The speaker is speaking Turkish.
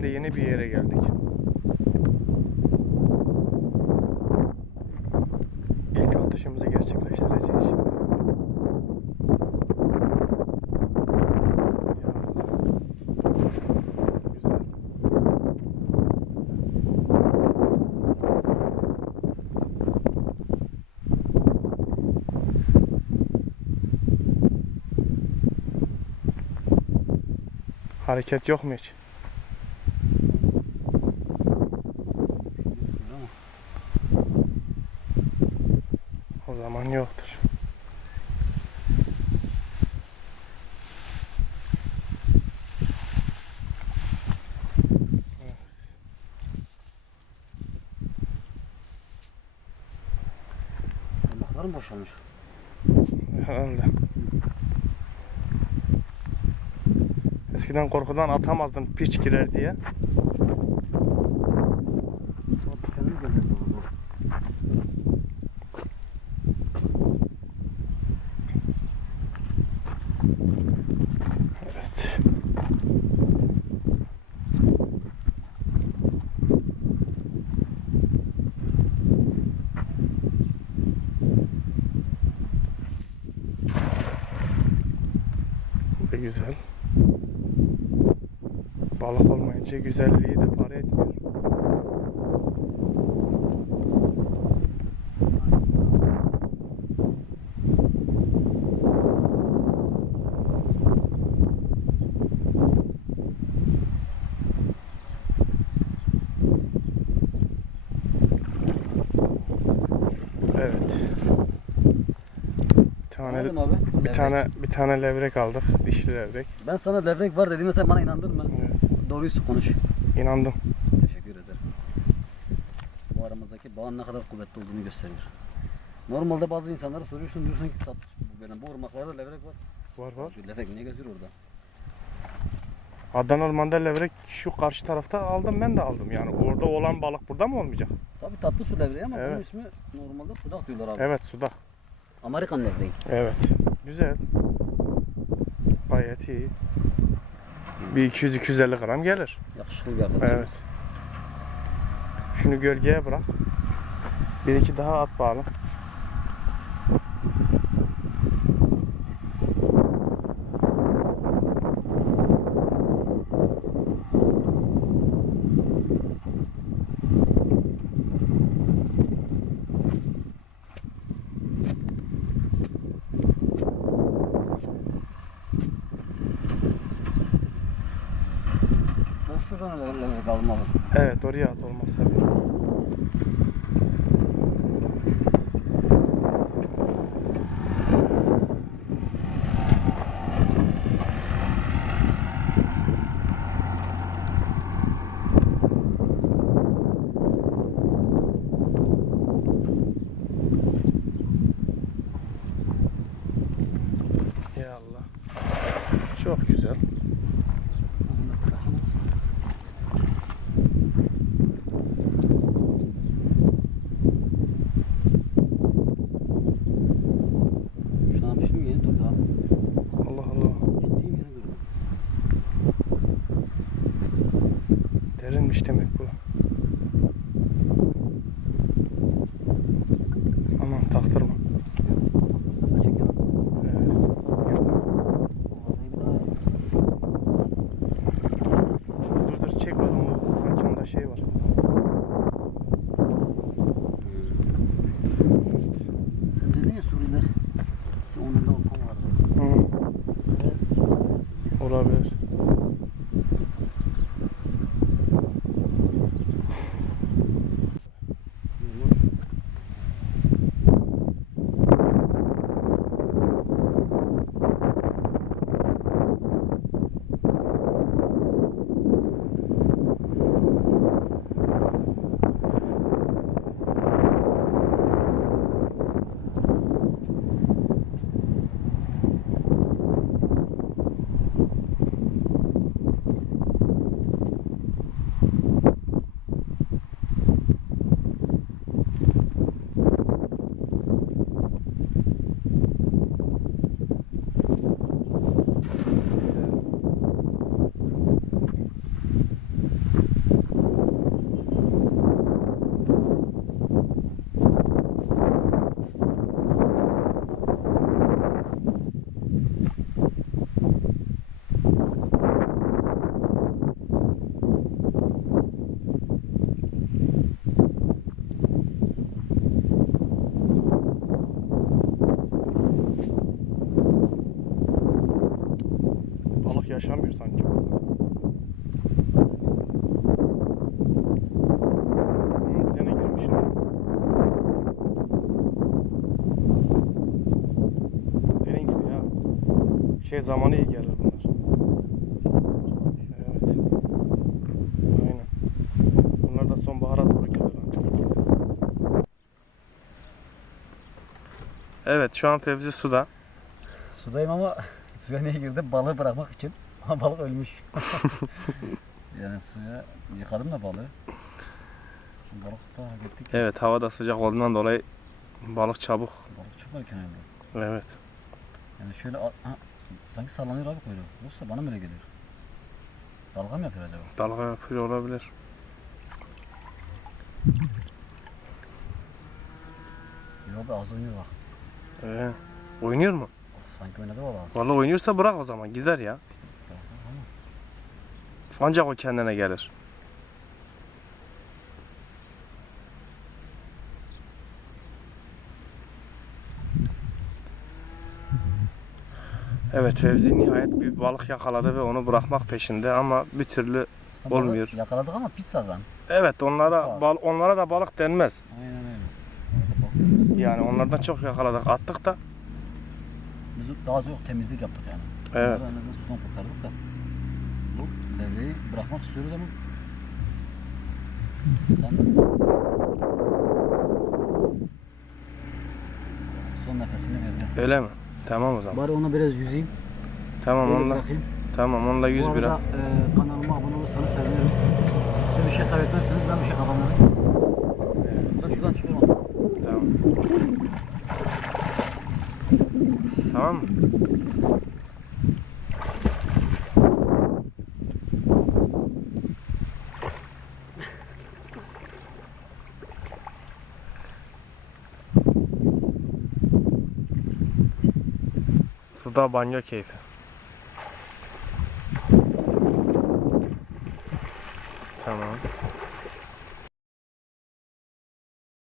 Şimdi yeni bir yere geldik. İlk atışımızı gerçekleştireceğiz. Hareket yok mu hiç? O zaman yoktur. Parmaklar mı boşalmış? Herhalde. Eskiden korkudan atamazdın piç girer diye. Evet. Da güzel. Balık olmayınca güzelliği de para etmiyor. Evet. Bir tane abi? bir Levrek. tane bir tane levrek aldık. Dişli levrek. Ben sana levrek var dediğimde sen bana inandın mı? Evet. Doğruyu konuş. İnandım. Teşekkür ederim. Bu aramızdaki bağın ne kadar kuvvetli olduğunu gösteriyor. Normalde bazı insanlara soruyorsun diyorsun ki bu benim bu ırmaklarda levrek var. Var var. Şu levrek niye geziyor orada? Adana Orman'da levrek şu karşı tarafta aldım ben de aldım. Yani orada olan balık burada mı olmayacak? Tabi tatlı su levreği ama bunun Evet. ismi normalde sudak diyorlar abi. Evet suda. Amerikan levreği. Evet. Güzel. Gayet iyi. Bir 200-250 gram gelir. Yakışıklı arkadaş. Evet. Şunu gölgeye bırak. Bir iki daha at bağlı. Ben şuradan le- levrek almalı. Evet oraya at olmazsa bir. Ya Allah. Çok güzel. Şu an şimdi yeni durdu abi. Allah Allah. Ciddiyim yeni durdu. Derinmiş demek bu. Aman taktırma. Evet. Dur dur çek bakalım o sanki onda şey var. Sen Hı, Bir lan. Dediğin gibi ya. Şey zamanı iyi gelir bunlar. Evet. Aynen. Bunlar da sonbahara doğru gelir. Evet şu an Fevzi suda. Sudayım ama suya niye girdim? Balığı bırakmak için. Balık ölmüş. yani suya yıkadım da balığı. Şimdi balık da gittik. Evet hava da sıcak olduğundan dolayı balık çabuk. Balık çıkmadı kenarda. Evet. Yani şöyle ha, sanki sallanıyor abi kuyruğu. Yoksa bana mı öyle geliyor? Dalga mı yapıyor acaba? Dalga yapıyor olabilir. Yok be az oynuyor bak. Ee, oynuyor mu? Sanki oynadı valla az. Vallahi oynuyorsa bırak o zaman gider ya. Ancak o kendine gelir. Evet Fevzi nihayet bir balık yakaladı ve onu bırakmak peşinde ama bir türlü aslında Olmuyor. Yakaladık ama pis sazan. evet onlara bal, onlara da balık denmez. Aynen öyle. Yani onlardan çok yakaladık attık da Biz daha çok temizlik yaptık yani. Evet. Sudan kurtardık da. Devreyi bırakmak istiyoruz ama sen son nefesini verdi. öyle mi? Tamam o zaman. Bari ona biraz yüzeyim. Tamam öyle onunla bırakayım. tamam onunla yüz Bu arada biraz. e, kanalıma abone olursanız sevinirim. Siz bir şey kaybetmezseniz ben bir şey kazanırım. Evet. Ben şuradan çıkıyorum. Tamam. Tamam mı? Suda banyo keyfi. Tamam.